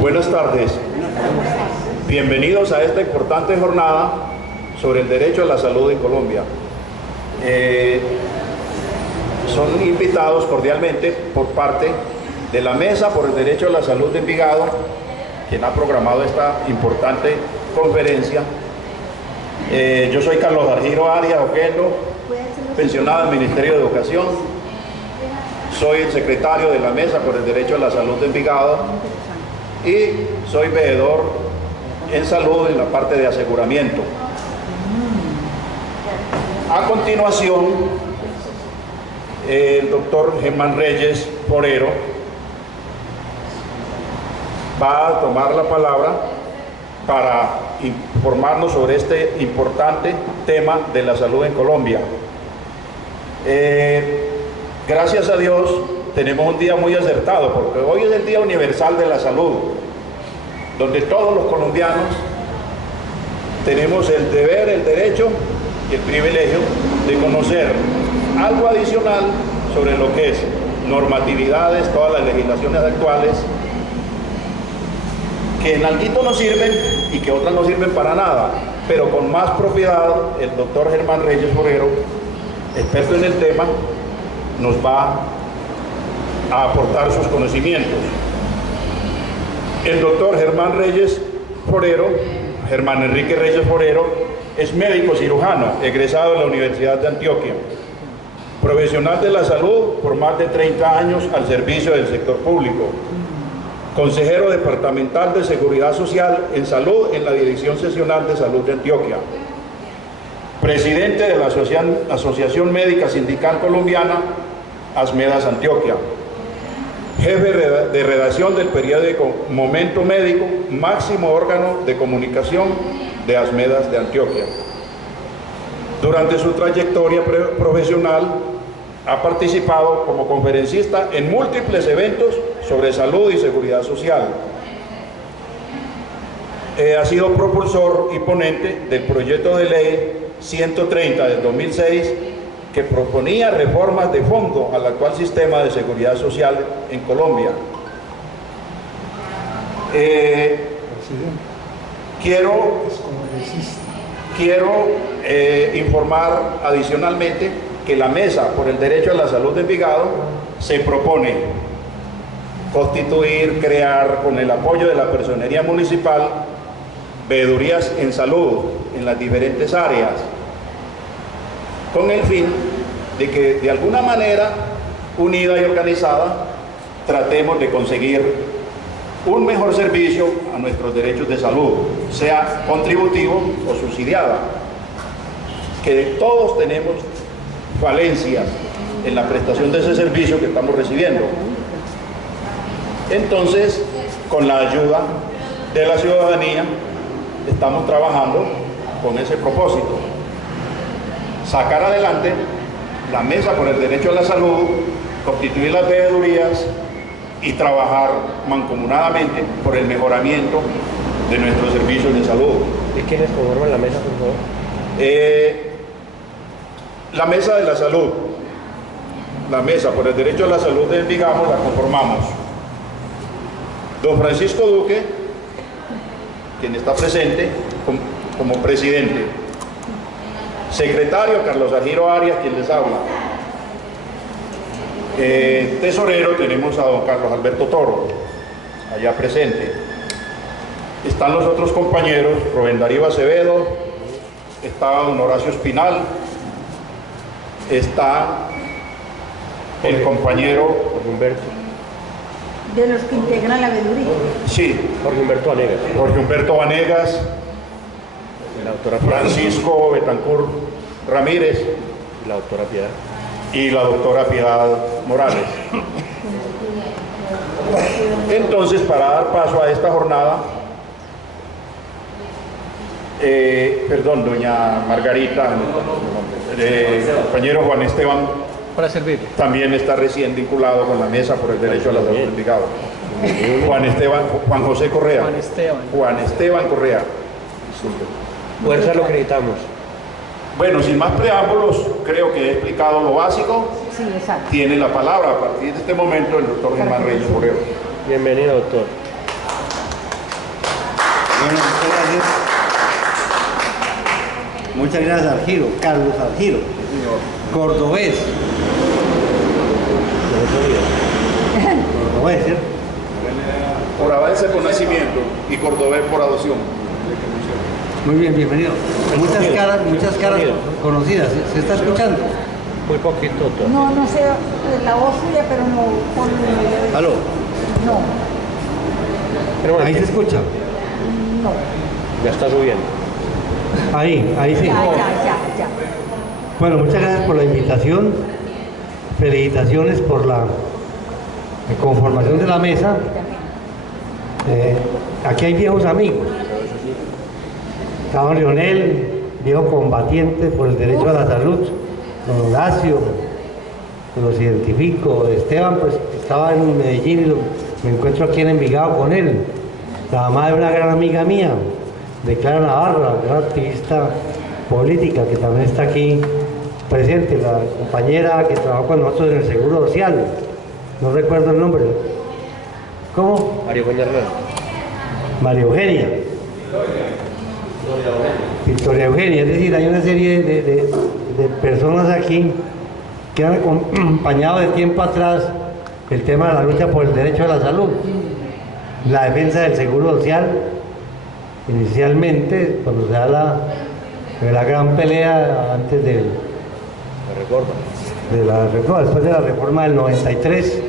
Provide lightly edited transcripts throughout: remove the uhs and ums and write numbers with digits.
Buenas tardes. Bienvenidos a esta importante jornada sobre el derecho a la salud en Colombia. Son invitados cordialmente por parte de la Mesa por el Derecho a la Salud de Envigado, quien ha programado esta importante conferencia. Yo soy Carlos Argiro Arias Oquendo, pensionado del Ministerio de Educación. Soy el secretario de la Mesa por el Derecho a la Salud de Envigado y soy veedor en salud en la parte de aseguramiento. A continuación, el doctor Germán Reyes Forero va a tomar la palabra para informarnos sobre este importante tema de la salud en Colombia. Gracias a Dios tenemos un día muy acertado, porque hoy es el Día Universal de la Salud, donde todos los colombianos tenemos el deber, el derecho y el privilegio de conocer algo adicional sobre lo que es normatividades, todas las legislaciones actuales, que en alguito nos sirven y que otras no sirven para nada, pero con más propiedad el doctor Germán Reyes Forero, experto en el tema, nos va a aportar sus conocimientos. El doctor Germán Reyes Forero, Germán Enrique Reyes Forero, es médico cirujano, egresado de la Universidad de Antioquia, profesional de la salud por más de 30 años al servicio del sector público, consejero departamental de Seguridad Social en Salud en la Dirección Seccional de Salud de Antioquia, presidente de la Asociación Médica Sindical Colombiana, Asmedas Antioquia, jefe de redacción del periódico Momento Médico, máximo órgano de comunicación de Asmedas de Antioquia. Durante su trayectoria profesional ha participado como conferencista en múltiples eventos sobre salud y seguridad social. Ha sido propulsor y ponente del proyecto de ley 130 del 2006 que proponía reformas de fondo al actual sistema de seguridad social en Colombia. Quiero informar adicionalmente que la Mesa por el Derecho a la Salud de Envigado se propone constituir, crear, con el apoyo de la Personería Municipal, veedurías en salud en las diferentes áreas, con el fin de que de alguna manera, unida y organizada, tratemos de conseguir un mejor servicio a nuestros derechos de salud, sea contributivo o subsidiada, que todos tenemos falencias en la prestación de ese servicio que estamos recibiendo. Entonces, con la ayuda de la ciudadanía, estamos trabajando con ese propósito: sacar adelante la Mesa por el Derecho a la Salud, constituir las veedurías y trabajar mancomunadamente por el mejoramiento de nuestros servicios de salud. ¿Y quiénes conforman la mesa, por favor? La Mesa de la Salud, la Mesa por el Derecho a la Salud de Envigado, la conformamos don Francisco Duque, quien está presente como presidente; secretario Carlos Argiro Arias, quien les habla; tesorero tenemos a don Carlos Alberto Toro, allá presente. Están los otros compañeros: Rubén Darío Acevedo, está don Horacio Espinal, está el compañero Jorge Humberto. De los que integran la veeduría. Sí, Jorge Humberto Vanegas. Jorge Humberto Vanegas, La doctora Francisco Betancur Ramírez y la doctora Piedad. y la doctora Piedad Morales. Entonces, para dar paso a esta jornada, doña Margarita, compañero Juan Esteban, Para servir. también está recién vinculado con la Mesa por el Derecho a la Salud de Envigado. Juan José Correa. Juan Esteban Correa. Fuerza lo acreditamos. Bueno, sin más preámbulos, creo que he explicado lo básico. Sí, exacto. Tiene la palabra a partir de este momento el doctor Germán Reyes Forero. Bienvenido, doctor. Bueno, muchas gracias Argiro, Carlos Argiro, cordobés. Cordobés, ¿cierto? Por avance por nacimiento y cordobés por adopción. Muy bien, bienvenido. Muchas caras conocidas. ¿Se está escuchando? Muy poquito todo. No, no sé la voz suya, pero no con... ¿Aló? No, Pero bueno, Ahí se escucha. no. ya está subiendo. Ahí sí. Ya. Bueno, muchas gracias por la invitación. Felicitaciones por la conformación de la mesa. Aquí hay viejos amigos. Está don Leonel, viejo combatiente por el derecho a la salud. Don Horacio, los identifico. Esteban, pues estaba en Medellín y me encuentro aquí en Envigado con él. La mamá de una gran amiga mía, de Clara Navarra, gran activista política que también está aquí presente, la compañera que trabajó con nosotros en el Seguro Social. No recuerdo el nombre. ¿Cómo? Mario Peñarroya. María Eugenia. Victoria Eugenia, es decir, hay una serie de personas aquí que han acompañado de tiempo atrás el tema de la lucha por el derecho a la salud, la defensa del seguro social, inicialmente cuando se da la gran pelea antes Me recuerdo. después de la reforma del 93,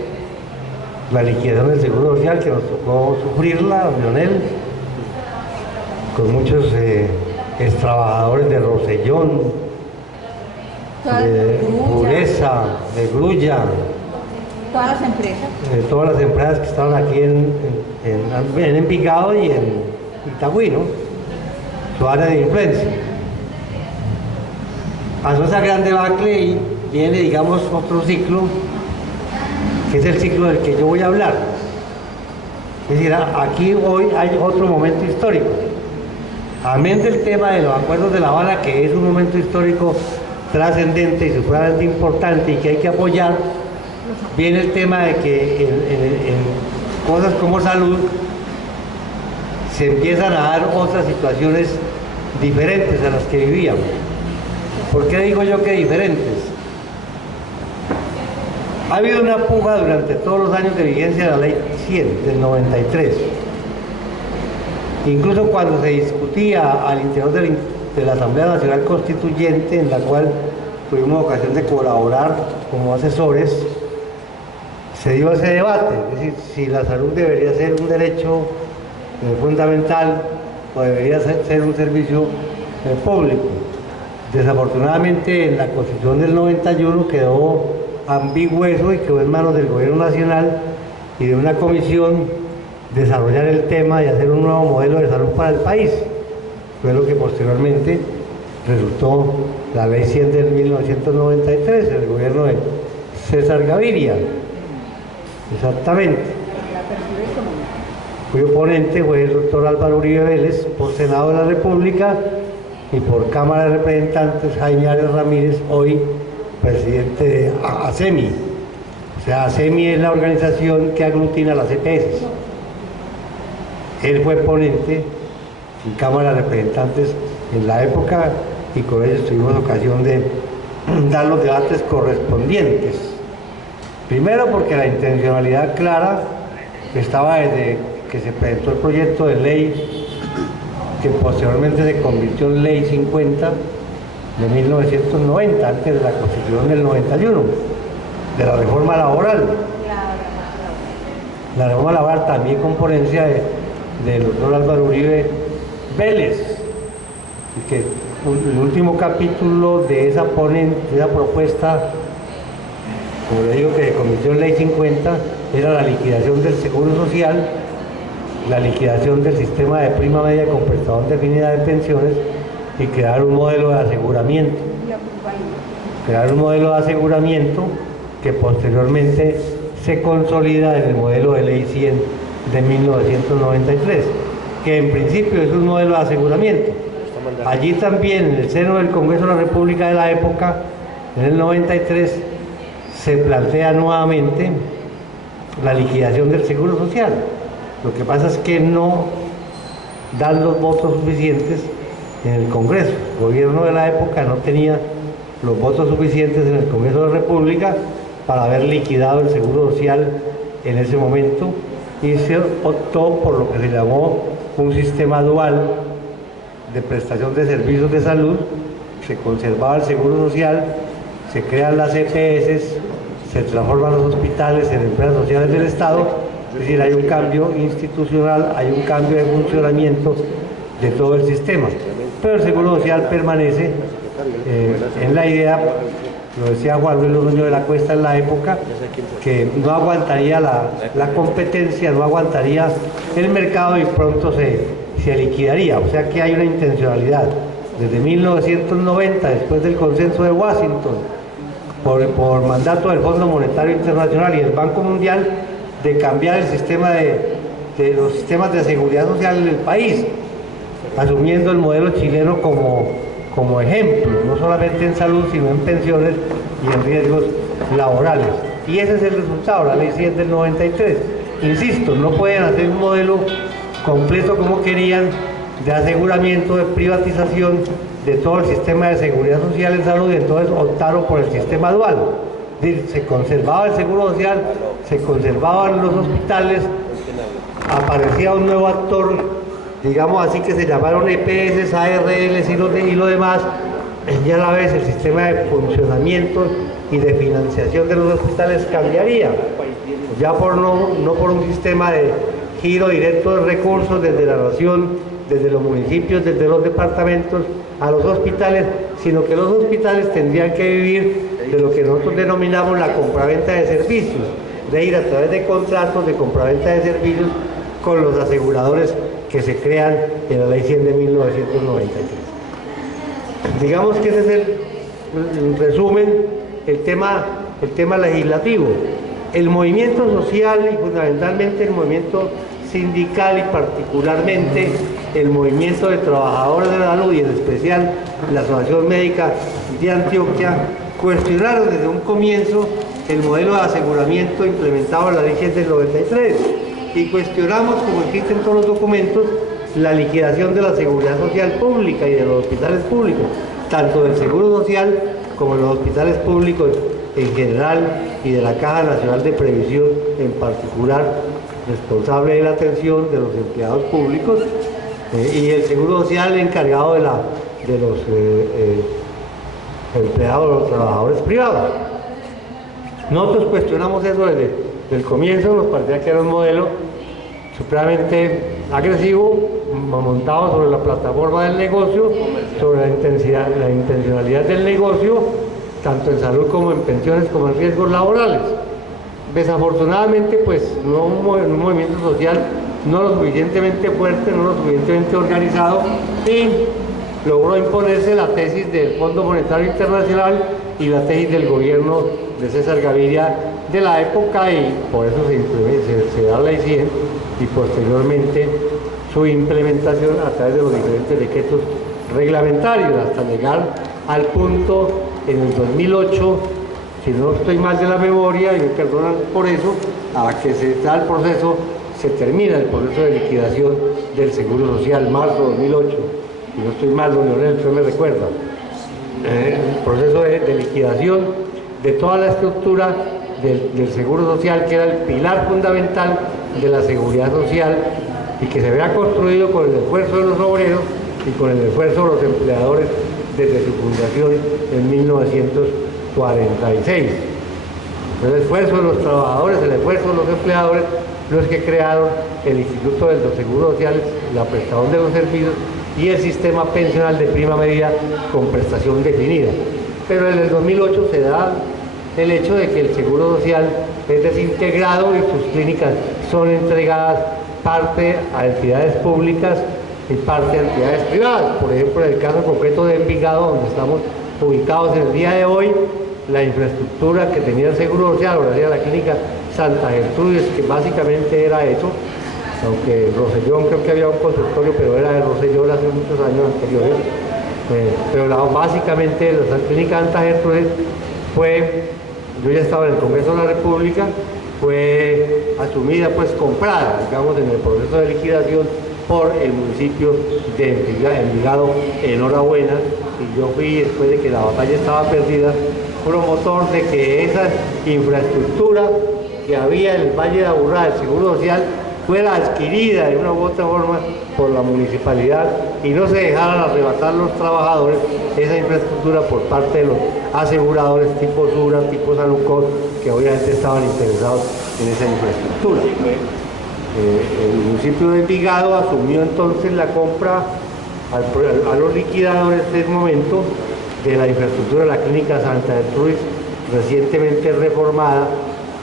la liquidación del seguro social que nos tocó sufrirla, Leonel, con muchos extrabajadores de Rosellón, de Pureza, de Grulla, Todas las empresas. de todas las empresas que estaban aquí en Envigado y en Itagüí, ¿no? Su área de influencia. Pasó esa gran debacle y viene, digamos, otro ciclo, que es el ciclo del que yo voy a hablar. Es decir, aquí hoy hay otro momento histórico. Amén del tema de los acuerdos de La Habana, que es un momento histórico trascendente y supremamente importante y que hay que apoyar, viene el tema de que en cosas como salud se empiezan a dar otras situaciones diferentes a las que vivíamos. ¿Por qué digo yo que diferentes? Ha habido una puja durante todos los años de vigencia de la Ley 100 del 93. Incluso cuando se discutía al interior de la Asamblea Nacional Constituyente, en la cual tuvimos ocasión de colaborar como asesores, se dio ese debate, es decir, si la salud debería ser un derecho fundamental o debería ser un servicio público. Desafortunadamente en la Constitución del 91 quedó ambiguo eso y quedó en manos del Gobierno Nacional y de una comisión desarrollar el tema y hacer un nuevo modelo de salud para el país. Fue lo que posteriormente resultó la Ley 100 del 1993, el gobierno de César Gaviria. Exactamente. Cuyo ponente fue el doctor Álvaro Uribe Vélez por Senado de la República y por Cámara de Representantes Jaime Arias Ramírez, hoy presidente de ASEMI. O sea, ASEMI es la organización que aglutina las EPS. Él fue ponente en Cámara de Representantes en la época y con ellos tuvimos ocasión de dar los debates correspondientes. Primero porque la intencionalidad clara estaba desde que se presentó el proyecto de ley que posteriormente se convirtió en Ley 50 de 1990, antes de la Constitución del 91, de la reforma laboral. La reforma laboral también con ponencia del doctor Álvaro Uribe Vélez, y que el último capítulo de esa propuesta, como le digo, que se convirtió en Ley 50, era la liquidación del Seguro Social, la liquidación del sistema de prima media con prestación definida de pensiones y crear un modelo de aseguramiento. Crear un modelo de aseguramiento que posteriormente se consolida en el modelo de Ley 100 de 1993, que en principio es un modelo de aseguramiento. Allí también, en el seno del Congreso de la República de la época, en el 93, se plantea nuevamente la liquidación del Seguro Social. Lo que pasa es que no dan los votos suficientes en el Congreso. El gobierno de la época no tenía los votos suficientes en el Congreso de la República para haber liquidado el Seguro Social en ese momento y se optó por lo que se llamó un sistema dual de prestación de servicios de salud. Se conservaba el Seguro Social, se crean las EPS, se transforman los hospitales en empresas sociales del Estado, es decir, hay un cambio institucional, hay un cambio de funcionamiento de todo el sistema. Pero el Seguro Social permanece en la idea, lo decía Juan Luis Londoño de la Cuesta en la época, que no aguantaría la competencia, no aguantaría el mercado y pronto se liquidaría. O sea que hay una intencionalidad desde 1990, después del consenso de Washington, por mandato del Fondo Monetario Internacional y el Banco Mundial, de cambiar el sistema de los sistemas de seguridad social en el país, asumiendo el modelo chileno como ejemplo, no solamente en salud, sino en pensiones y en riesgos laborales. Y ese es el resultado, la ley 100 del 93. Insisto, no pueden hacer un modelo completo como querían, de aseguramiento, de privatización de todo el sistema de seguridad social en salud, y entonces optaron por el sistema dual. Se conservaba el Seguro Social, se conservaban los hospitales, aparecía un nuevo actor, digamos así, que se llamaron EPS, ARLs y lo demás, y a la vez el sistema de funcionamiento y de financiación de los hospitales cambiaría, ya no por un sistema de giro directo de recursos desde la nación, desde los municipios, desde los departamentos a los hospitales, sino que los hospitales tendrían que vivir de lo que nosotros denominamos la compraventa de servicios, de ir a través de contratos de compraventa de servicios con los aseguradores que se crean en la Ley 100 de 1993. Digamos que ese es en resumen, el tema legislativo. El movimiento social y fundamentalmente el movimiento sindical y particularmente el movimiento de trabajadores de la salud y en especial la Asociación Médica de Antioquia cuestionaron desde un comienzo el modelo de aseguramiento implementado en la Ley 100 del 93 y cuestionamos, como existen todos los documentos, la liquidación de la seguridad social pública y de los hospitales públicos, tanto del Seguro Social como de los hospitales públicos en general y de la Caja Nacional de Previsión en particular, responsable de la atención de los empleados públicos, y el Seguro Social encargado de los empleados, los trabajadores privados. Nosotros cuestionamos eso desde el comienzo, nos parecía que era un modelo supremamente agresivo, montado sobre la plataforma del negocio, sobre la intencionalidad del negocio, tanto en salud como en pensiones como en riesgos laborales. Desafortunadamente, pues no un movimiento social no lo suficientemente fuerte, no lo suficientemente organizado, y logró imponerse la tesis del Fondo Monetario Internacional y la tesis del gobierno de César Gaviria de la época, y por eso se da la Ley 100 y posteriormente su implementación a través de los diferentes decretos reglamentarios, hasta llegar al punto en el 2008, si no estoy mal de la memoria, y me perdonan por eso, a que se da el proceso, se termina el proceso de liquidación del Seguro Social, marzo de 2008, si no estoy mal, don Leonel, usted me recuerda, el proceso de liquidación de toda la estructura del Seguro Social, que era el pilar fundamental de la seguridad social y que se había construido con el esfuerzo de los obreros y con el esfuerzo de los empleadores desde su fundación en 1946. El esfuerzo de los trabajadores, el esfuerzo de los empleadores, los que crearon el Instituto de los Seguros Sociales, la prestación de los servicios y el sistema pensional de prima medida con prestación definida. Pero en el 2008 se da el hecho de que el Seguro Social es desintegrado y sus clínicas son entregadas parte a entidades públicas y parte a entidades privadas. Por ejemplo, en el caso concreto de Envigado, donde estamos ubicados en el día de hoy, la infraestructura que tenía el Seguro Social, ahora era la clínica Santa Gertrudis, que básicamente era eso, aunque en Rosellón creo que había un consultorio, pero era de Rosellón hace muchos años anteriores, pero básicamente la clínica Santa Gertrudis yo ya estaba en el Congreso de la República, fue asumida, pues comprada, digamos, en el proceso de liquidación por el municipio de Envigado. Enhorabuena, y yo fui, después de que la batalla estaba perdida, promotor de que esa infraestructura que había en el Valle de Aburrá, el Seguro Social, fuera adquirida de una u otra forma por la municipalidad y no se dejaran arrebatar los trabajadores esa infraestructura por parte de los aseguradores tipo Sura, tipo Salucor, que obviamente estaban interesados en esa infraestructura. El municipio de Envigado asumió entonces la compra a los liquidadores en ese momento de la infraestructura de la Clínica Santa Gertrudis, recientemente reformada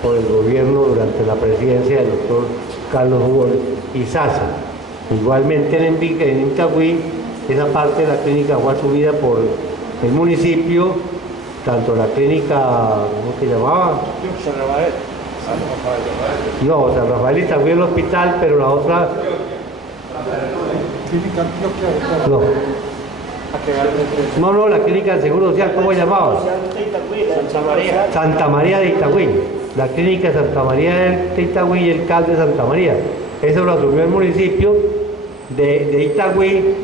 por el gobierno durante la presidencia del doctor Carlos Hugo Izaza. Igualmente en Itagüí, esa parte de la clínica fue asumida por el municipio, tanto la clínica, ¿cómo se llamaba? San Rafael. No, San Rafael Itagüí el hospital, pero la otra... No, la clínica del Seguro Social, ¿cómo se llamaba? Santa María de Itagüí. La clínica Santa María de Itagüí y el CAP de Santa María. Eso lo asumió el municipio de Itagüí.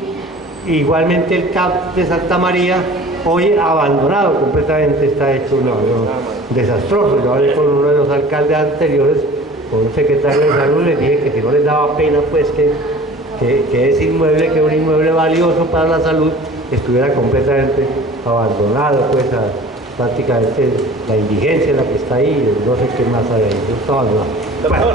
Igualmente el CAP de Santa María, hoy abandonado completamente, está hecho desastroso. Yo hablé con uno de los alcaldes anteriores, con un secretario de salud, les dije que si no les daba pena, pues que ese inmueble, que es un inmueble valioso para la salud, estuviera completamente abandonado, pues prácticamente la indigencia en la que está ahí, no sé qué más hay ahí, está abandonado. Bueno,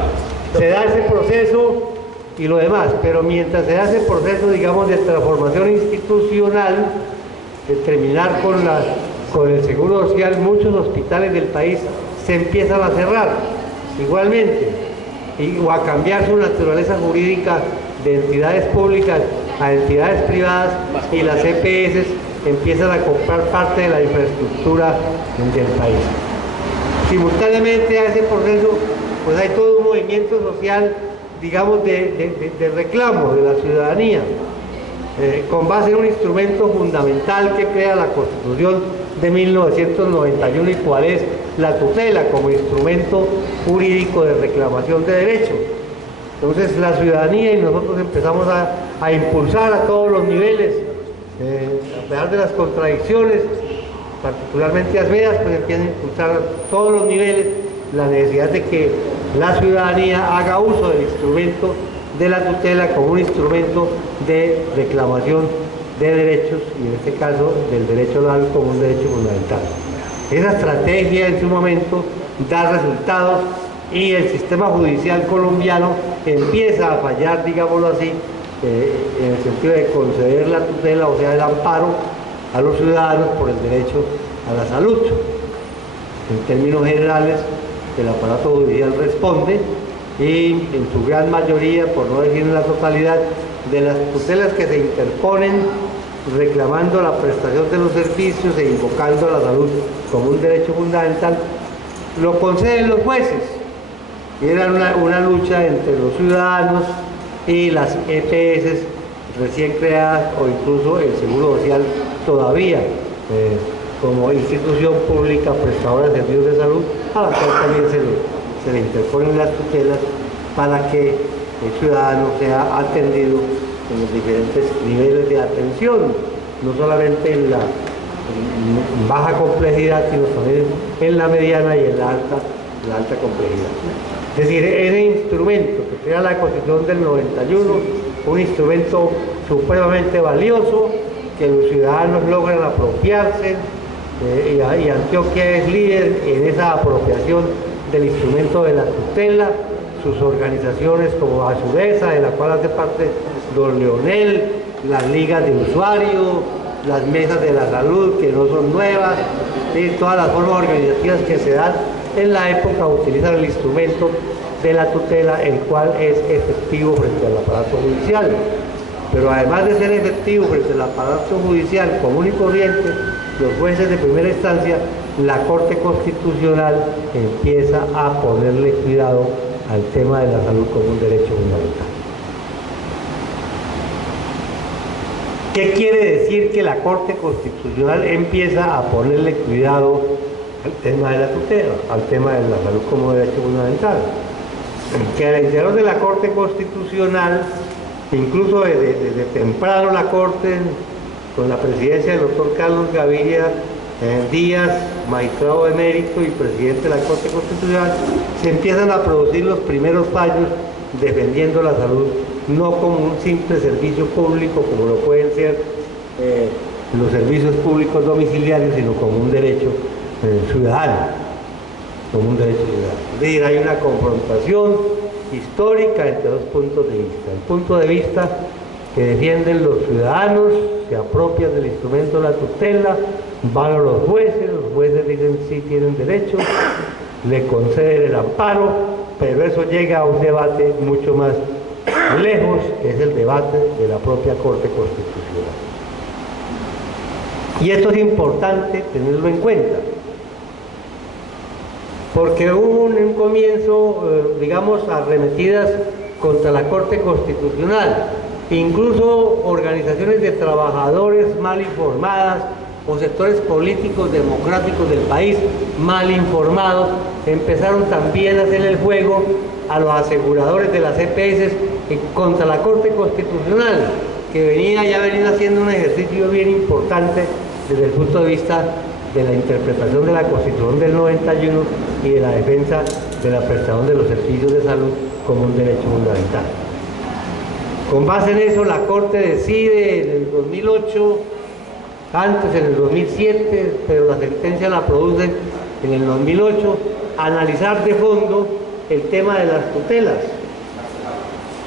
se da ese proceso y lo demás, pero mientras se da ese proceso, digamos, de transformación institucional, de terminar con el Seguro Social, muchos hospitales del país se empiezan a cerrar igualmente, o a cambiar su naturaleza jurídica de entidades públicas a entidades privadas, y las EPS empiezan a comprar parte de la infraestructura del país. Simultáneamente a ese proceso, pues hay todo un movimiento social, digamos, de reclamo de la ciudadanía, con base en un instrumento fundamental que crea la Constitución de 1991, y cuál es la tutela como instrumento jurídico de reclamación de derechos. Entonces la ciudadanía y nosotros empezamos a impulsar a todos los niveles, a pesar de las contradicciones, particularmente ASMEAS, pues empiezan a impulsar a todos los niveles la necesidad de que la ciudadanía haga uso del instrumento de la tutela como un instrumento de reclamación de derechos, y en este caso del derecho laboral como un derecho fundamental. Esa estrategia en su momento da resultados, y el sistema judicial colombiano empieza a fallar, digámoslo así, en el sentido de conceder la tutela, o sea, el amparo a los ciudadanos por el derecho a la salud. En términos generales, el aparato judicial responde, y en su gran mayoría, por no decir en la totalidad, de las tutelas que se interponen reclamando la prestación de los servicios e invocando a la salud como un derecho fundamental, lo conceden los jueces. Y era una lucha entre los ciudadanos y las EPS recién creadas, o incluso el Seguro Social todavía como institución pública prestadora de servicios de salud, a la cual también se le interponen las tutelas para que el ciudadano sea atendido en los diferentes niveles de atención, no solamente en la baja complejidad, sino también en la mediana y en la alta complejidad. Es decir, ese instrumento que crea la Constitución del 91, un instrumento supremamente valioso, que los ciudadanos logran apropiarse, y Antioquia es líder en esa apropiación del instrumento de la tutela. Sus organizaciones como Azureza, de la cual hace parte don Leonel, las ligas de usuarios, las mesas de la salud, que no son nuevas, y todas las formas organizativas que se dan en la época utilizan el instrumento de la tutela, el cual es efectivo frente al aparato judicial. Pero además de ser efectivo frente al aparato judicial común y corriente, los jueces de primera instancia, la Corte Constitucional empieza a ponerle cuidado al tema de la salud como un derecho fundamental. ¿Qué quiere decir que la Corte Constitucional empieza a ponerle cuidado al tema de la tutela, al tema de la salud como derecho fundamental? Que al interior de la Corte Constitucional Incluso desde temprano la Corte, con la presidencia del doctor Carlos Gaviria Díaz, magistrado emérito y presidente de la Corte Constitucional, se empiezan a producir los primeros fallos defendiendo la salud, no como un simple servicio público, como lo pueden ser los servicios públicos domiciliarios, sino como un derecho ciudadano, como un derecho ciudadano. Es decir, hay una confrontación histórica entre dos puntos de vista. El punto de vista que defienden los ciudadanos, se apropian del instrumento de la tutela, van a los jueces dicen sí tienen derecho, le conceden el amparo, pero eso llega a un debate mucho más lejos, que es el debate de la propia Corte Constitucional. Y esto es importante tenerlo en cuenta, porque hubo un comienzo, digamos, arremetidas contra la Corte Constitucional, incluso organizaciones de trabajadores mal informadas o sectores políticos democráticos del país mal informados empezaron también a hacer el juego a los aseguradores de las EPS contra la Corte Constitucional, que ya venía haciendo un ejercicio bien importante desde el punto de vista de la interpretación de la Constitución del 91 y de la defensa de la prestación de los servicios de salud como un derecho fundamental. Con base en eso, la Corte decide en el 2008, antes en el 2007, pero la sentencia la producen en el 2008, analizar de fondo el tema de las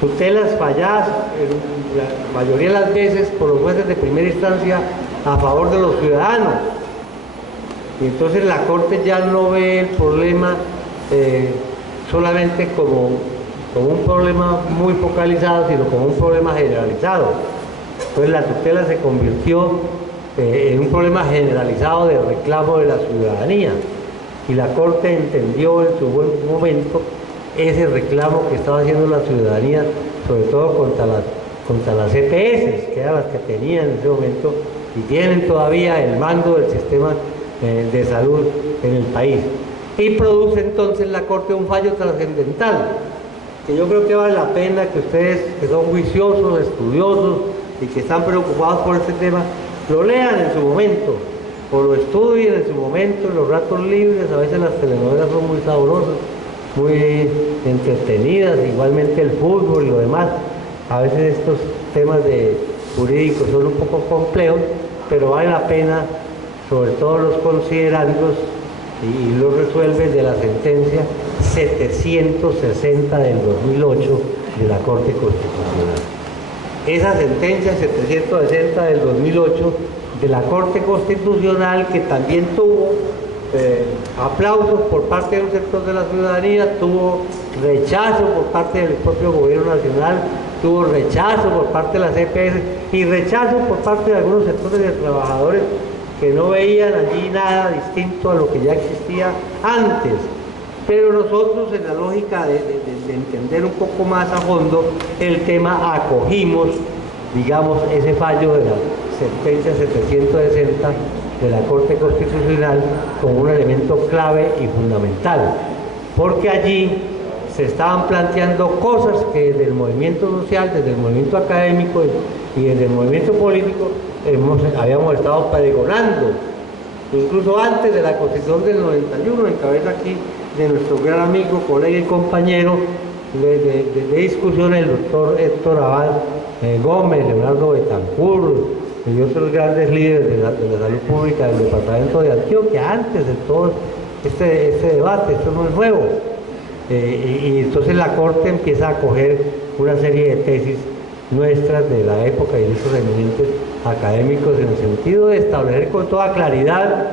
tutelas falladas la mayoría de las veces por los jueces de primera instancia a favor de los ciudadanos. Y entonces la Corte ya no ve el problema solamente como un problema muy focalizado, sino como un problema generalizado. Entonces la tutela se convirtió en un problema generalizado de reclamo de la ciudadanía, y la Corte entendió en su buen momento ese reclamo que estaba haciendo la ciudadanía, sobre todo contra las EPS, que eran las que tenían en ese momento y tienen todavía el mando del sistema de salud en el país. Y produce entonces la Corte un fallo trascendental, que yo creo que vale la pena que ustedes, que son juiciosos, estudiosos y que están preocupados por este tema, lo lean en su momento, o lo estudien en su momento, en los ratos libres. A veces las telenovelas son muy sabrosas, muy entretenidas, igualmente el fútbol y lo demás. A veces estos temas jurídicos son un poco complejos, pero vale la pena, sobre todo los considerandos, y lo resuelve de la sentencia 760 del 2008 de la Corte Constitucional. Esa sentencia 760 del 2008 de la Corte Constitucional, que también tuvo aplausos por parte de un sector de la ciudadanía, tuvo rechazo por parte del propio gobierno nacional, tuvo rechazo por parte de las EPS y rechazo por parte de algunos sectores de trabajadores que no veían allí nada distinto a lo que ya existía antes. Pero nosotros, en la lógica de entender un poco más a fondo el tema, acogimos, digamos, ese fallo de la sentencia 760 de la Corte Constitucional como un elemento clave y fundamental, porque allí se estaban planteando cosas que desde el movimiento social, desde el movimiento académico y desde el movimiento político habíamos estado pregonando, incluso antes de la Constitución del 91, en cabeza aquí de nuestro gran amigo, colega y compañero de discusión, el doctor Héctor Abad Gómez, Leonardo Betancourt y otros grandes líderes de la salud pública del departamento de Antioquia, antes de todo este debate. Esto no es nuevo. Y entonces la Corte empieza a coger una serie de tesis nuestras de la época y de esos eminentes académicos en el sentido de establecer con toda claridad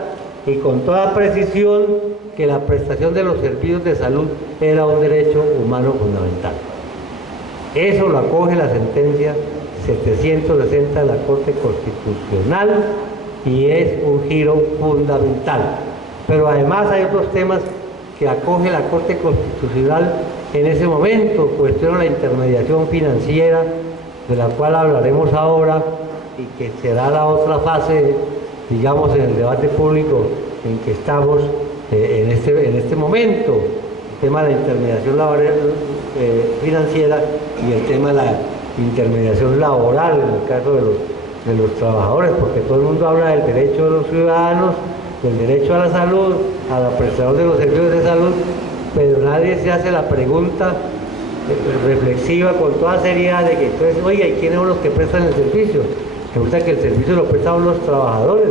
y con toda precisión que la prestación de los servicios de salud era un derecho humano fundamental. Eso lo acoge la sentencia 760 de la Corte Constitucional y es un giro fundamental. Pero además hay otros temas que acoge la Corte Constitucional en ese momento, cuestiona la intermediación financiera, de la cual hablaremos ahora, y que será la otra fase, digamos, en el debate público en que estamos en este momento, el tema de la intermediación financiera y el tema de intermediación laboral en el caso de los trabajadores, porque todo el mundo habla del derecho de los ciudadanos, del derecho a la salud, a la prestación de los servicios de salud, pero nadie se hace la pregunta reflexiva con toda seriedad de que entonces, oiga, ¿y quiénes son los que prestan el servicio? Resulta que el servicio lo prestan los trabajadores,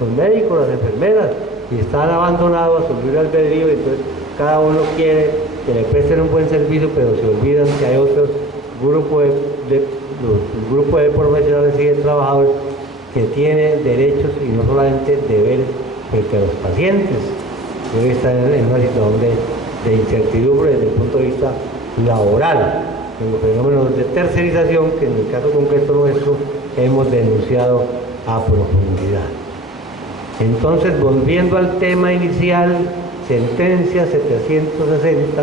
los médicos, las enfermeras, y están abandonados a su libre albedrío, y entonces cada uno quiere que le presten un buen servicio, pero se olvidan que hay otros grupos de profesionales y de trabajadores que tienen derechos y no solamente deberes frente a los pacientes. Hoy están en una situación de incertidumbre desde el punto de vista laboral, en los fenómenos de tercerización que en el caso concreto nuestro hemos denunciado a profundidad. Entonces, volviendo al tema inicial, sentencia 760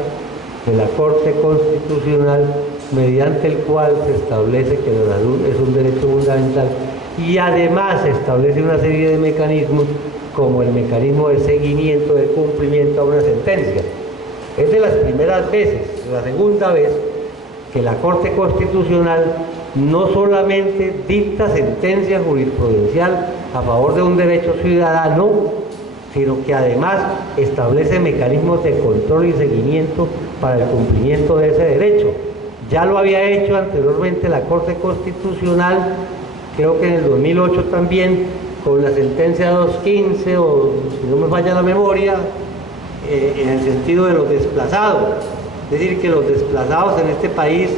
de la Corte Constitucional, mediante el cual se establece que la salud es un derecho fundamental y además se establece una serie de mecanismos como el mecanismo de seguimiento del cumplimiento a una sentencia. Es de las primeras veces, la segunda vez, que la Corte Constitucional no solamente dicta sentencia jurisprudencial a favor de un derecho ciudadano, sino que además establece mecanismos de control y seguimiento para el cumplimiento de ese derecho. Ya lo había hecho anteriormente la Corte Constitucional, creo que en el 2008 también, con la sentencia 215, o si no me falla la memoria, en el sentido de los desplazados. Es decir, que los desplazados en este país,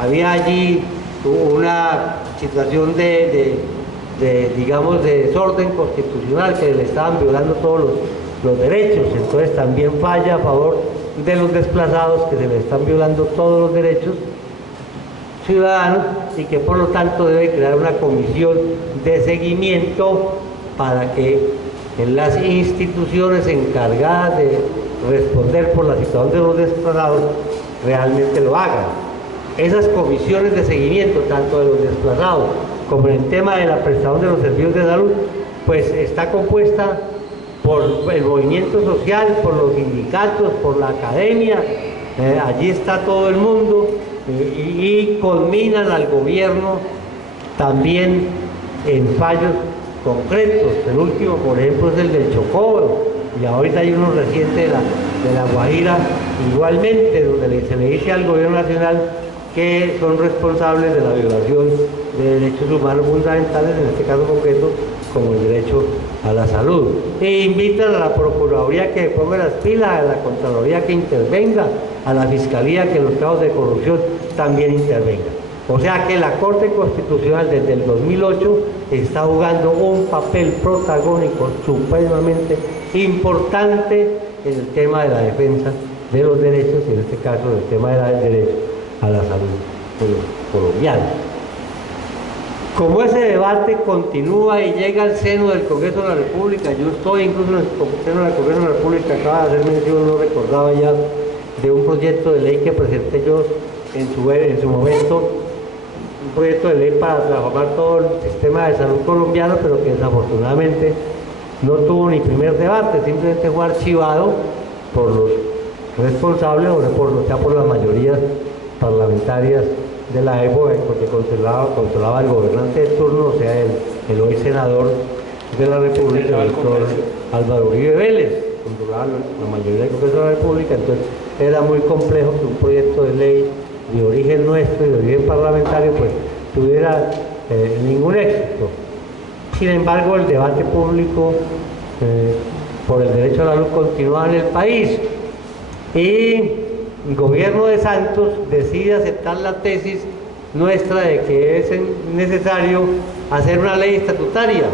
había allí una situación digamos, de desorden constitucional, que le estaban violando todos los derechos. Entonces también falla a favor de los desplazados, que se le están violando todos los derechos ciudadanos, y que por lo tanto debe crear una comisión de seguimiento para que en las instituciones encargadas de responder por la situación de los desplazados realmente lo hagan. Esas comisiones de seguimiento, tanto de los desplazados como en el tema de la prestación de los servicios de salud, pues está compuesta por el movimiento social, por los sindicatos, por la academia, allí está todo el mundo, y conminan al gobierno también en fallos concretos. El último, por ejemplo, es el del Chocó, y ahorita hay uno reciente de la Guajira, igualmente, donde se le dice al gobierno nacional que son responsables de la violación de derechos humanos fundamentales, en este caso concreto, como el derecho a la salud. E invitan a la Procuraduría que ponga las pilas, a la Contraloría que intervenga, a la Fiscalía que en los casos de corrupción también intervenga. O sea que la Corte Constitucional desde el 2008 está jugando un papel protagónico supremamente importante en el tema de la defensa de los derechos, y en este caso el tema del derecho a la salud de los colombianos. Como ese debate continúa y llega al seno del Congreso de la República, yo estoy incluso en el seno del Congreso de la República, acaba de hacer mención, no recordaba ya, de un proyecto de ley que presenté yo en su momento, un proyecto de ley para transformar todo el sistema de salud colombiano, pero que desafortunadamente no tuvo ni primer debate, simplemente fue archivado por los responsables, o por las mayorías parlamentarias de la época, porque controlaba el gobernante de turno, o sea, el hoy senador de la República, el doctor Álvaro Uribe Vélez, controlaba la mayoría del Congreso de la República. Entonces era muy complejo que un proyecto de ley de origen nuestro y de origen parlamentario pues tuviera ningún éxito. Sin embargo, el debate público por el derecho a la salud continúa en el país, y el gobierno de Santos decide aceptar la tesis nuestra de que es necesario hacer una ley estatutaria.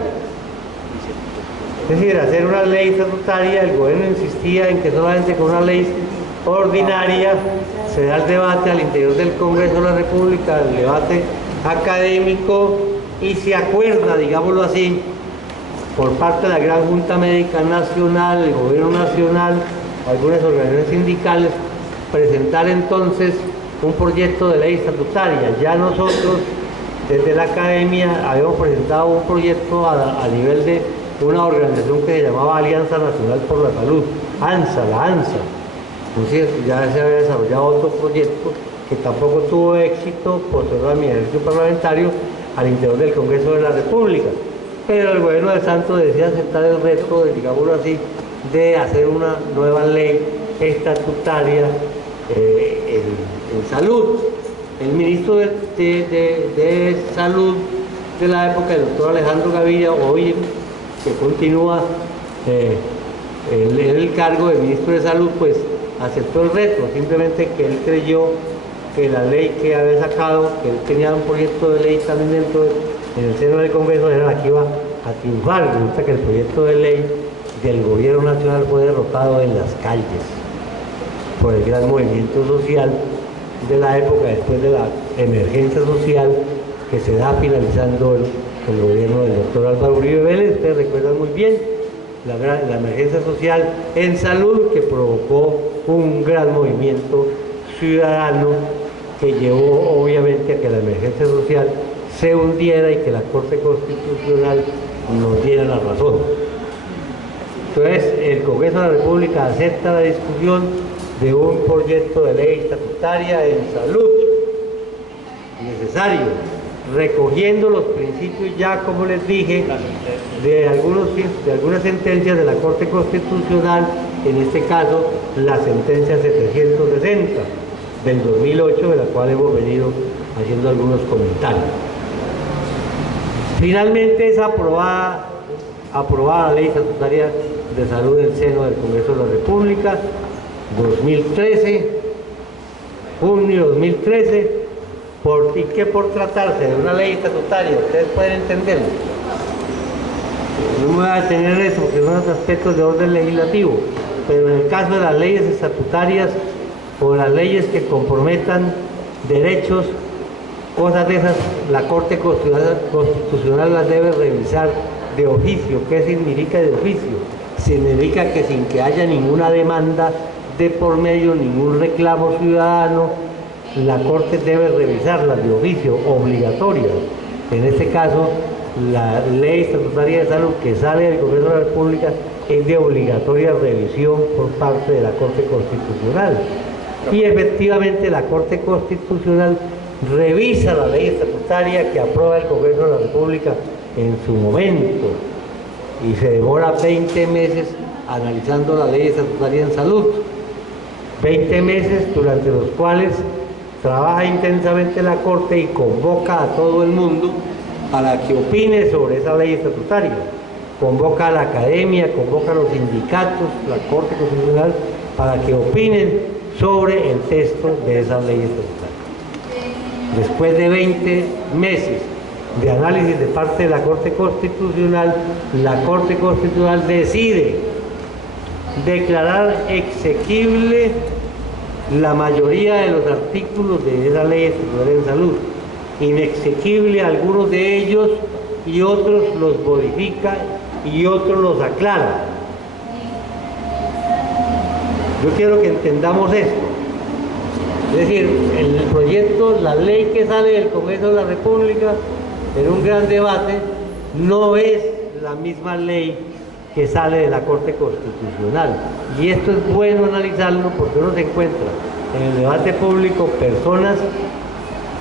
Es decir, hacer una ley estatutaria. El gobierno insistía en que solamente con una ley ordinaria se da el debate al interior del Congreso de la República, el debate académico, y se acuerda, digámoslo así, por parte de la Gran Junta Médica Nacional, el Gobierno Nacional, algunas organizaciones sindicales, presentar entonces un proyecto de ley estatutaria. Ya nosotros, desde la academia, habíamos presentado un proyecto a nivel de una organización que se llamaba Alianza Nacional por la Salud, ANSA, la ANSA. Entonces ya se había desarrollado otro proyecto que tampoco tuvo éxito posterior a mi ejercicio parlamentario al interior del Congreso de la República. Pero el gobierno de Santos decía aceptar el reto, digámoslo así, de hacer una nueva ley estatutaria en salud. El ministro de Salud de la época, el doctor Alejandro Gaviria, hoy que continúa el cargo de ministro de Salud, pues aceptó el reto, simplemente que él creyó que la ley que había sacado, que él tenía un proyecto de ley también en el seno del Congreso, era la que iba a triunfar. Resulta que el proyecto de ley del gobierno nacional fue derrotado en las calles por el gran movimiento social de la época, después de la emergencia social que se da finalizando el gobierno del doctor Álvaro Uribe Vélez. Ustedes recuerdan muy bien la emergencia social en salud, que provocó un gran movimiento ciudadano que llevó obviamente a que la emergencia social se hundiera y que la Corte Constitucional nos diera la razón. Entonces, el Congreso de la República acepta la discusión de un proyecto de ley estatutaria en salud necesario, recogiendo los principios ya, como les dije, de algunas sentencias de la Corte Constitucional, en este caso la sentencia 760 del 2008, de la cual hemos venido haciendo algunos comentarios. Finalmente es aprobada la ley estatutaria de salud en el seno del Congreso de la República, 2013, junio 2013, por tratarse de una ley estatutaria, ustedes pueden entenderlo. No me voy a detener en eso porque son aspectos de orden legislativo, pero en el caso de las leyes estatutarias o las leyes que comprometan derechos, cosas de esas, la Corte Constitucional las debe revisar de oficio. ¿Qué significa de oficio? Significa que sin que haya ninguna demanda de por medio, ningún reclamo ciudadano, la Corte debe revisarlas de oficio, obligatorias. En este caso, la ley estatutaria de salud que sale del Congreso de la República es de obligatoria revisión por parte de la Corte Constitucional. Y efectivamente la Corte Constitucional revisa la ley estatutaria que aprueba el Congreso de la República en su momento y se demora 20 meses analizando la ley estatutaria en salud. 20 meses durante los cuales trabaja intensamente la Corte y convoca a todo el mundo para que opine sobre esa ley estatutaria. Convoca a la academia, convoca a los sindicatos, la Corte Constitucional, para que opinen sobre el texto de esa ley estatutaria. Después de 20 meses de análisis de parte de la Corte Constitucional decide declarar exequible la mayoría de los artículos de esa ley estatutaria en salud, inexequible algunos de ellos, y otros los modifica y otros los aclara. Yo quiero que entendamos esto. Es decir, el proyecto, la ley que sale del Congreso de la República en un gran debate no es la misma ley que sale de la Corte Constitucional. Y esto es bueno analizarlo porque uno se encuentra en el debate público personas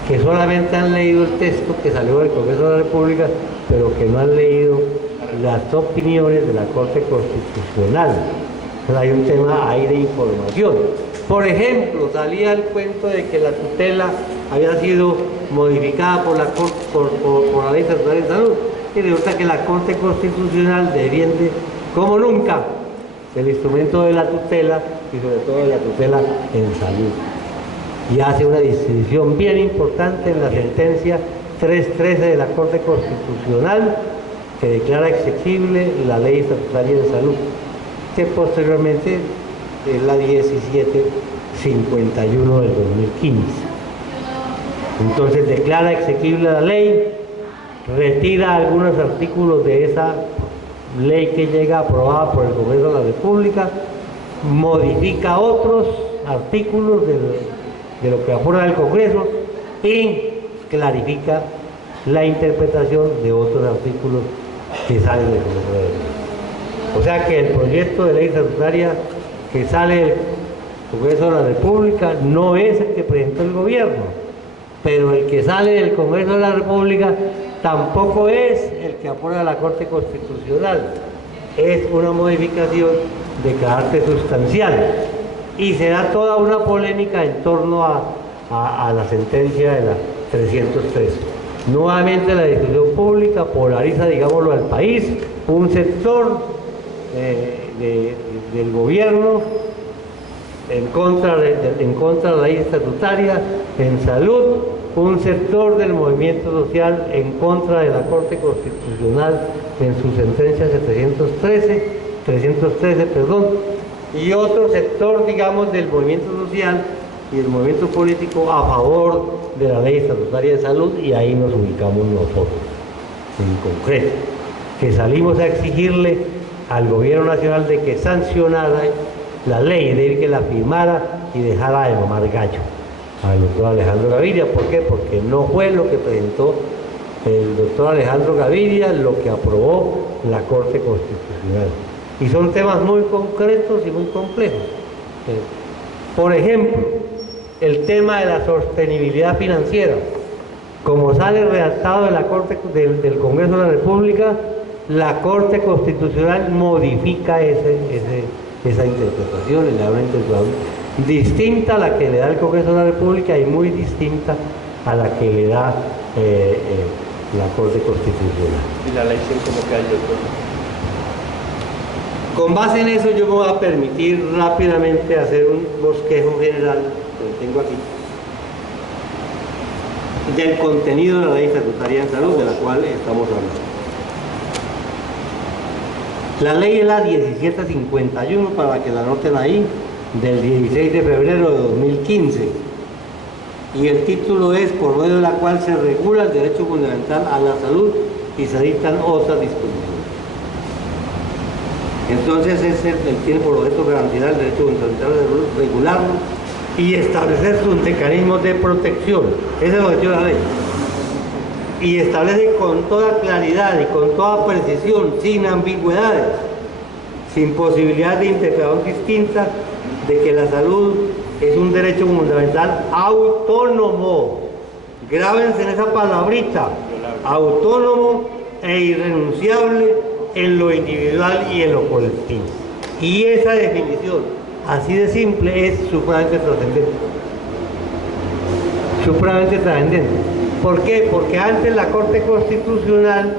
que solamente han leído el texto que salió del Congreso de la República, pero que no han leído las opiniones de la Corte Constitucional. Entonces hay un tema ahí de información. Por ejemplo, salía el cuento de que la tutela había sido modificada por la Corte, por la Ley Estatutaria de Salud, y resulta que la Corte Constitucional defiende como nunca el instrumento de la tutela y sobre todo de la tutela en salud. Y hace una distinción bien importante en la sentencia 313 de la Corte Constitucional, que declara exequible la Ley Estatutaria de Salud, que posteriormente es la 1751 del 2015. Entonces declara exequible la ley, retira algunos artículos de esa ley que llega aprobada por el Congreso de la República, modifica otros artículos de lo que aprueba el Congreso y clarifica la interpretación de otros artículos que salen del Congreso de la República. O sea que el proyecto de ley estatutaria que sale del Congreso de la República no es el que presentó el gobierno, pero el que sale del Congreso de la República tampoco es el que aprueba la Corte Constitucional. Es una modificación de carácter sustancial y se da toda una polémica en torno a la sentencia de la 313. Nuevamente la discusión pública polariza, digámoslo, al país. Un sector del gobierno en contra de la ley estatutaria en salud, un sector del movimiento social en contra de la Corte Constitucional en su sentencia 313, y otro sector, digamos, del movimiento social y el movimiento político a favor de la ley estatutaria de salud, y ahí nos ubicamos nosotros, en concreto, que salimos a exigirle al gobierno nacional de que sancionara la ley, de que la firmara y dejara de mamar gallo al doctor Alejandro Gaviria. ¿Por qué? Porque no fue lo que presentó el doctor Alejandro Gaviria lo que aprobó la Corte Constitucional. Y son temas muy concretos y muy complejos. Por ejemplo, el tema de la sostenibilidad financiera. Como sale redactado de la Corte, del Congreso de la República, la Corte Constitucional modifica esa interpretación, le da una interpretación distinta a la que le da el Congreso de la República y muy distinta a la que le da la Corte Constitucional. ¿Y la ley 5 cómo queda, doctor? Con base en eso yo me voy a permitir rápidamente hacer un bosquejo general, que tengo aquí, del contenido de la ley estatutaria en salud, de la cual estamos hablando. La ley es la 1751, para que la anoten ahí, del 16 de febrero de 2015. Y el título es: por medio de la cual se regula el derecho fundamental a la salud y se dictan otras disposiciones. Entonces él tiene por objeto garantizar el derecho fundamental a la salud, regularlo y establecer sus mecanismos de protección. Ese es el objetivo de la ley. Y establece con toda claridad y con toda precisión, sin ambigüedades, sin posibilidad de interpretación distinta, de que la salud es un derecho fundamental autónomo. Grábense en esa palabrita: autónomo e irrenunciable en lo individual y en lo colectivo. Y esa definición, así de simple, es supremamente trascendente. Supremamente trascendente. ¿Por qué? Porque antes la Corte Constitucional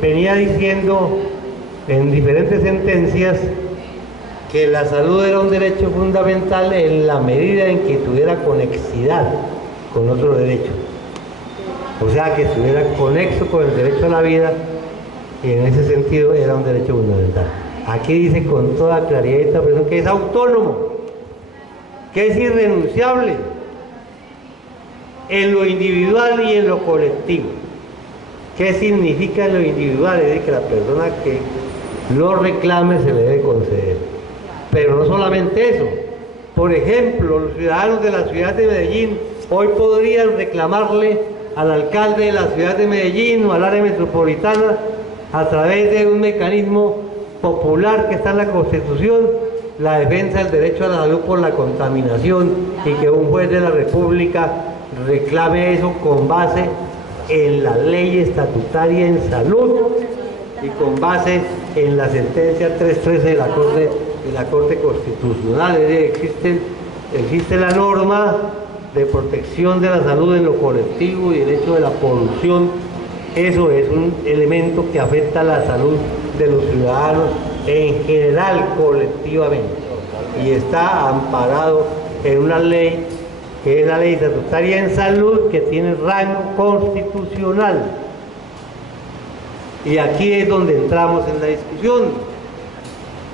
venía diciendo en diferentes sentencias que la salud era un derecho fundamental en la medida en que tuviera conexidad con otro derecho. O sea, que estuviera conexo con el derecho a la vida, y en ese sentido era un derecho fundamental. Aquí dice con toda claridad esta expresión que es autónomo, que es irrenunciable en lo individual y en lo colectivo. ¿Qué significa en lo individual? Es decir, que la persona que lo reclame se le debe conceder. Pero no solamente eso. Por ejemplo, los ciudadanos de la ciudad de Medellín hoy podrían reclamarle al alcalde de la ciudad de Medellín o al área metropolitana, a través de un mecanismo popular que está en la Constitución, la defensa del derecho a la salud por la contaminación, y que un juez de la República reclame eso con base en la ley estatutaria en salud y con base en la sentencia 313 de la Corte Constitucional. Es decir, existe la norma de protección de la salud en lo colectivo y el hecho de la polución. Eso es un elemento que afecta a la salud de los ciudadanos en general, colectivamente, y está amparado en una ley que es la ley estatutaria en salud, que tiene rango constitucional. Y aquí es donde entramos en la discusión,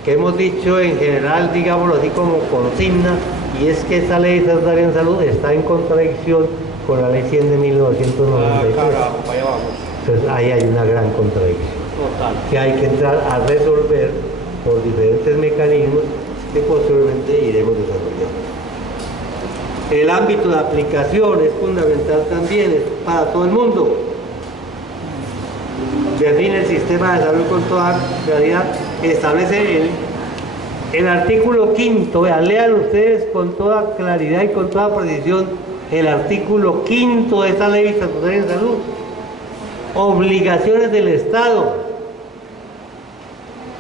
que hemos dicho en general, digámoslo así como consigna, y es que esta ley estatutaria en salud está en contradicción con la ley 100 de 1993. Carajo, allá vamos. Entonces ahí hay una gran contradicción, Total. que hay que entrar a resolver por diferentes mecanismos que posteriormente iremos desarrollando. El ámbito de aplicación es fundamental también, es para todo el mundo. Define el sistema de salud con toda claridad, establece El artículo quinto, vean, lean ustedes con toda claridad y con toda precisión el artículo quinto de esta ley estatutaria de salud. Obligaciones del Estado.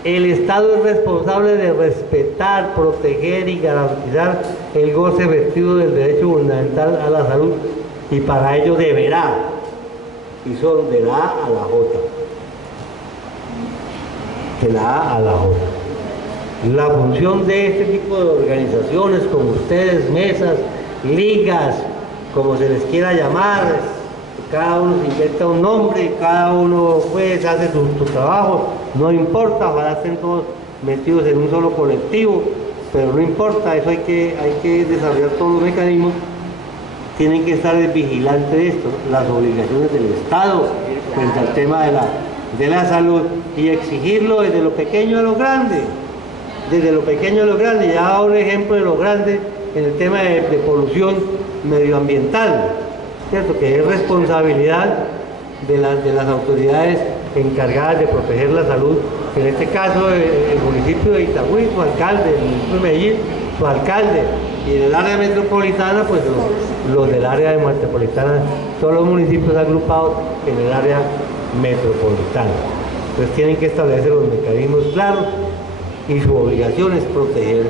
El Estado es responsable de respetar, proteger y garantizar el goce efectivo del derecho fundamental a la salud, y para ello deberá, y son de la A a la J. De la A a la J. La función de este tipo de organizaciones, como ustedes, mesas, ligas, como se les quiera llamar, cada uno se inventa un nombre, cada uno pues hace su trabajo, no importa, ojalá estén todos metidos en un solo colectivo, pero no importa, eso hay que desarrollar todos los mecanismos. Tienen que estar vigilantes de esto, las obligaciones del Estado frente al tema de la salud, y exigirlo desde lo pequeño a lo grande. Desde lo pequeño a lo grande. Ya un ejemplo de lo grande en el tema de polución medioambiental, ¿cierto? Que es responsabilidad de las autoridades encargadas de proteger la salud. En este caso, el municipio de Itagüí, su alcalde, el municipio de Medellín, su alcalde, y en el área metropolitana, pues los del área metropolitana, todos los municipios agrupados en el área metropolitana. Entonces tienen que establecer los mecanismos claros, y su obligación es proteger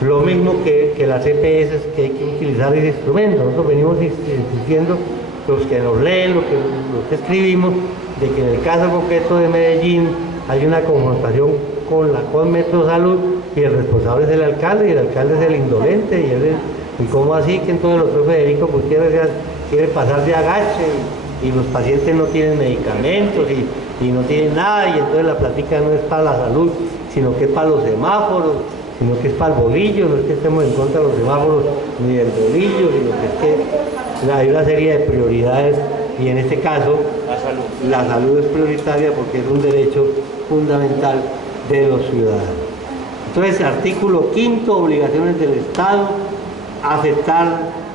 lo mismo que las EPS, que hay que utilizar ese instrumento. Nosotros venimos insistiendo, los que nos leen, los que escribimos, de que en el caso concreto de Medellín hay una confrontación con Metrosalud, y el responsable es el alcalde, y el alcalde es el indolente, y cómo así que entonces el doctor Federico Gutiérrez quiere pasar de agache, y los pacientes no tienen medicamentos y no tienen nada, y entonces la plática no es para la salud, sino que es para los semáforos, sino que es para el bolillo. No es que estemos en contra de los semáforos ni del bolillo, sino que es que hay una serie de prioridades, y en este caso la salud es prioritaria porque es un derecho fundamental de los ciudadanos. Entonces, artículo quinto, obligaciones del Estado,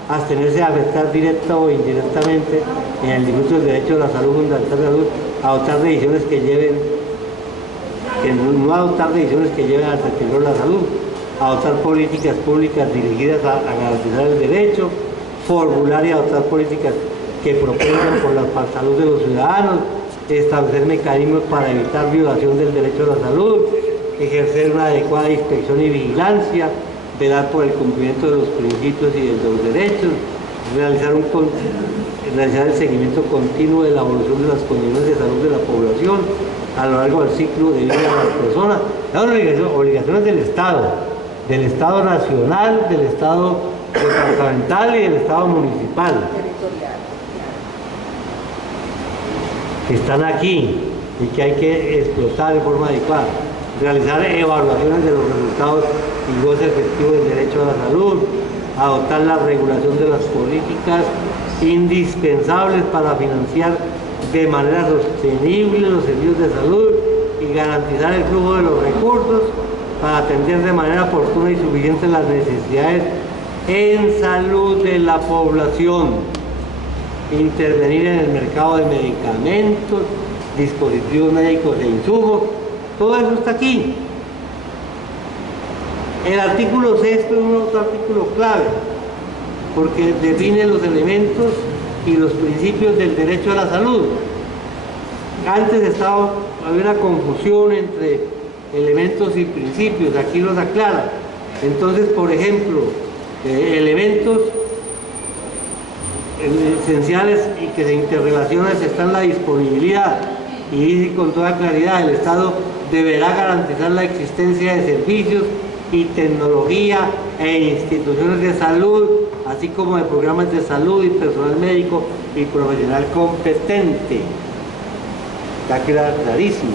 abstenerse de afectar directa o indirectamente en el disfrute del derecho a la salud fundamental de la salud, adoptar decisiones que no adoptar decisiones que lleven al deterioro de la salud, adoptar políticas públicas dirigidas a garantizar el derecho, formular y adoptar políticas que propongan por la salud de los ciudadanos, establecer mecanismos para evitar violación del derecho a la salud, ejercer una adecuada inspección y vigilancia, velar por el cumplimiento de los principios y de los derechos, realizar el seguimiento continuo de la evolución de las condiciones de salud de la población a lo largo del ciclo de vida de las personas. Son obligaciones del Estado nacional, del Estado departamental y del Estado municipal, que están aquí y que hay que explotar de forma adecuada. Realizar evaluaciones de los resultados y goce efectivo del derecho a la salud, adoptar la regulación de las políticas indispensables para financiar de manera sostenible los servicios de salud y garantizar el flujo de los recursos para atender de manera oportuna y suficiente las necesidades en salud de la población, intervenir en el mercado de medicamentos, dispositivos médicos e insumos. Todo eso está aquí. El artículo sexto es un otro artículo clave, porque define los elementos y los principios del derecho a la salud. Antes había una confusión entre elementos y principios, aquí los aclara. Entonces, por ejemplo, elementos esenciales y que se interrelacionan están la disponibilidad, y dice con toda claridad: el Estado deberá garantizar la existencia de servicios y tecnología e instituciones de salud, así como de programas de salud y personal médico y profesional competente. Está clarísimo,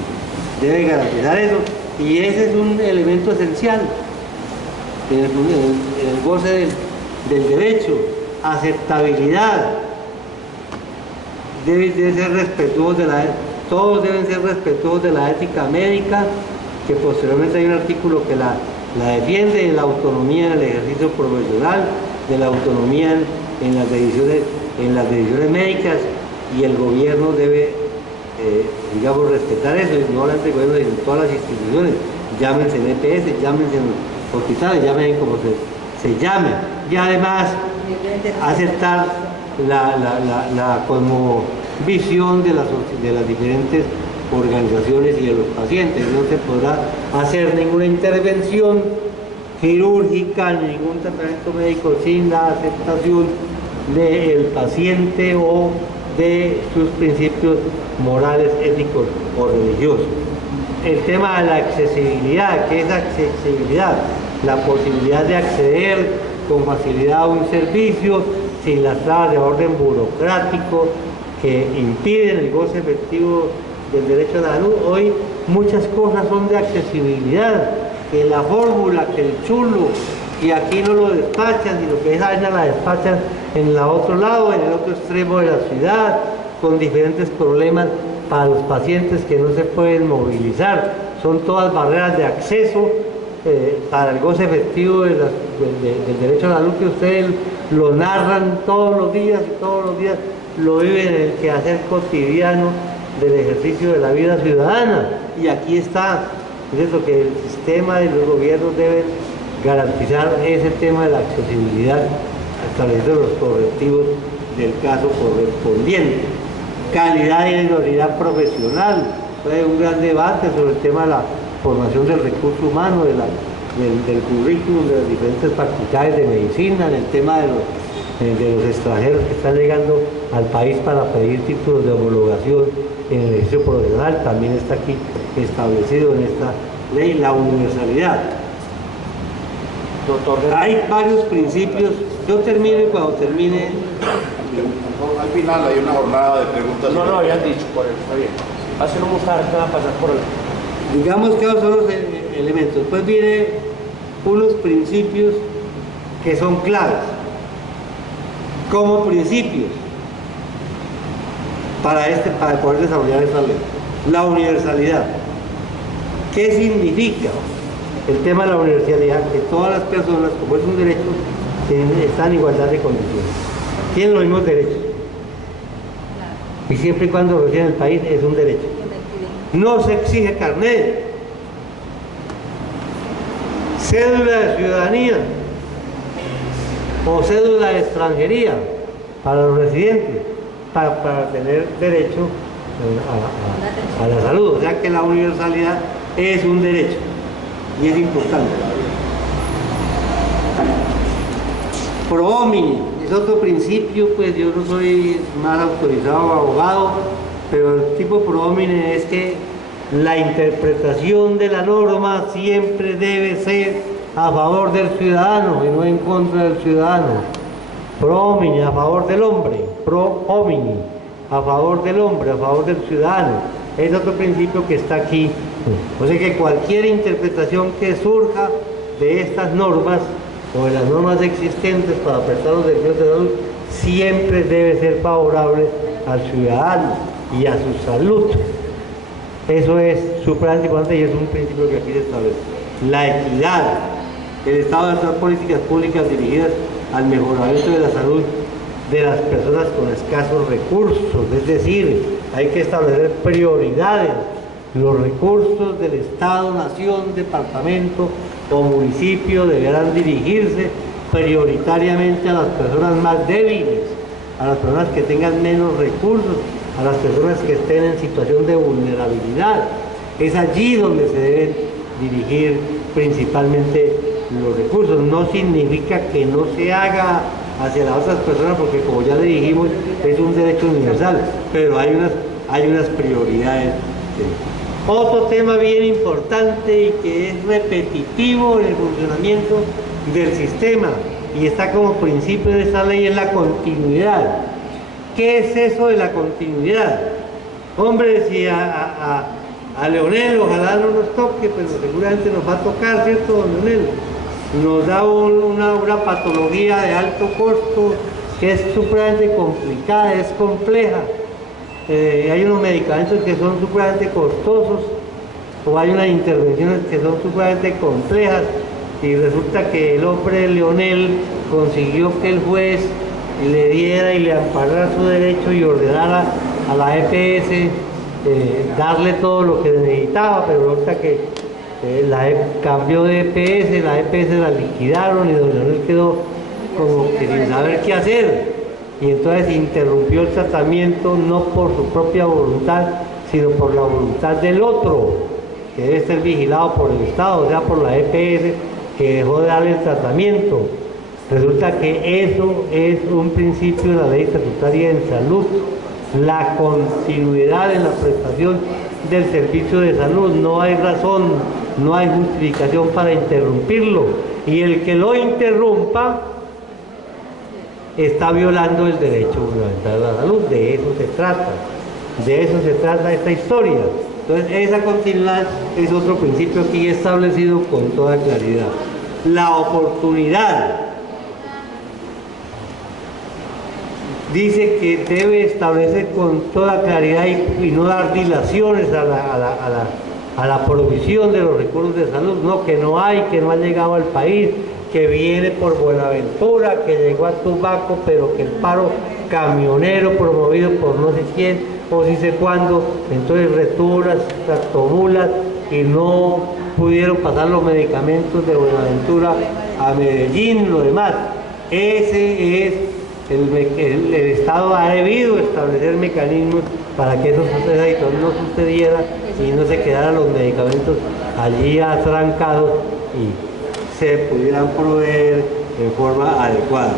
debe garantizar eso, y ese es un elemento esencial en el goce del derecho. Aceptabilidad, debe ser respetuosos todos deben ser respetuosos de la ética médica, que posteriormente hay un artículo que la defiende, de la autonomía en el ejercicio profesional, de la autonomía en las decisiones médicas, y el gobierno debe, respetar eso, y no solamente el gobierno, sino todas las instituciones. llámense en EPS, llámense en hospitales, llámense como se llamen. Y además aceptar la como visión de las diferentes organizaciones y de los pacientes. No se podrá hacer ninguna intervención quirúrgica, ningún tratamiento médico sin la aceptación del paciente o de sus principios morales, éticos o religiosos. El tema de la accesibilidad, ¿qué es accesibilidad? La posibilidad de acceder con facilidad a un servicio sin las trabas de orden burocrático que impiden el goce efectivo del derecho a la salud. Hoy muchas cosas son de accesibilidad, que la fórmula, que el chulo, y aquí no lo despachan, sino que esa vaina la despachan en el otro lado, en el otro extremo de la ciudad, con diferentes problemas para los pacientes que no se pueden movilizar. Son todas barreras de acceso para el goce efectivo del derecho a la salud, que ustedes lo narran todos los días y todos los días lo viven en el quehacer cotidiano del ejercicio de la vida ciudadana. Y aquí está, es eso, que el sistema de los gobiernos deben garantizar ese tema de la accesibilidad, estableciendo los correctivos del caso correspondiente. Calidad y idoneidad profesional. Hay un gran debate sobre el tema de la formación del recurso humano, del currículum de las diferentes facultades de medicina, en el tema de los extranjeros que están llegando al país para pedir títulos de homologación en el ejercicio profesional. También está aquí establecido en esta ley la universalidad. Doctor, Hay varios principios. Yo termino y cuando termine... Al final hay una jornada de preguntas. no lo habían dicho, por eso está bien. Hacen un musarca, pasar por el... Digamos que esos son los elementos. Después vienen unos principios que son claves, como principios para poder desarrollar esta ley. La universalidad. ¿Qué significa el tema de la universalidad? Que todas las personas, como es un derecho, están en igualdad de condiciones, tienen los mismos derechos, y siempre y cuando residen en el país es un derecho. No se exige carnet, cédula de ciudadanía o cédula de extranjería para los residentes para tener derecho a la salud. O sea que la universalidad es un derecho y es importante. Pro homini es otro principio, pues yo no soy más autorizado abogado, pero el tipo pro homini es que la interpretación de la norma siempre debe ser a favor del ciudadano y no en contra del ciudadano. Pro homini, a favor del hombre. Pro homini, a favor del hombre, a favor del ciudadano. Es otro principio que está aquí. O sea que cualquier interpretación que surja de estas normas o de las normas existentes para prestar los derechos de salud siempre debe ser favorable al ciudadano y a su salud. Eso es supremamente importante y es un principio que aquí se establece. La equidad. El Estado debe hacer políticas públicas dirigidas al mejoramiento de la salud de las personas con escasos recursos, es decir, hay que establecer prioridades. Los recursos del Estado, nación, departamento o municipio deberán dirigirse prioritariamente a las personas más débiles, a las personas que tengan menos recursos, a las personas que estén en situación de vulnerabilidad. Es allí donde se deben dirigir principalmente los recursos. No significa que no se haga hacia las otras personas, porque como ya le dijimos, es un derecho universal, pero hay unas prioridades. Otro tema bien importante y que es repetitivo en el funcionamiento del sistema y está como principio de esta ley es la continuidad. ¿Qué es eso de la continuidad? Hombre, si a Leonel ojalá no nos toque, pero seguramente nos va a tocar, ¿cierto, don Leonel? Nos da una patología de alto costo que es supremamente complicada, es compleja. Hay unos medicamentos que son supremamente costosos o hay unas intervenciones que son supremamente complejas y resulta que el hombre Leonel consiguió que el juez le diera y le amparara su derecho y ordenara a la EPS darle todo lo que necesitaba, pero resulta que cambió de EPS, la EPS la liquidaron y don Leonel quedó como que sin saber qué hacer. Y entonces interrumpió el tratamiento no por su propia voluntad, sino por la voluntad del otro, que debe ser vigilado por el Estado, o sea, por la EPS, que dejó de darle el tratamiento. Resulta que eso es un principio de la ley estatutaria en salud, la continuidad en la prestación del servicio de salud. No hay razón, no hay justificación para interrumpirlo. Y el que lo interrumpa está violando el derecho fundamental a la salud. De eso se trata. De eso se trata esta historia. Entonces, esa continuidad es otro principio aquí establecido con toda claridad. La oportunidad. Dice que debe establecer con toda claridad y no dar dilaciones a la provisión de los recursos de salud, no, que no hay, que no ha llegado al país, que viene por Buenaventura, que llegó a Tubaco, pero que el paro camionero promovido por no sé quién o si sé cuándo, entonces retuvo las tractomulas y no pudieron pasar los medicamentos de Buenaventura a Medellín, lo demás. Ese es el Estado ha debido establecer mecanismos para que eso suceda y no sucediera y no se quedaran los medicamentos allí atrancados y se pudieran proveer en forma adecuada.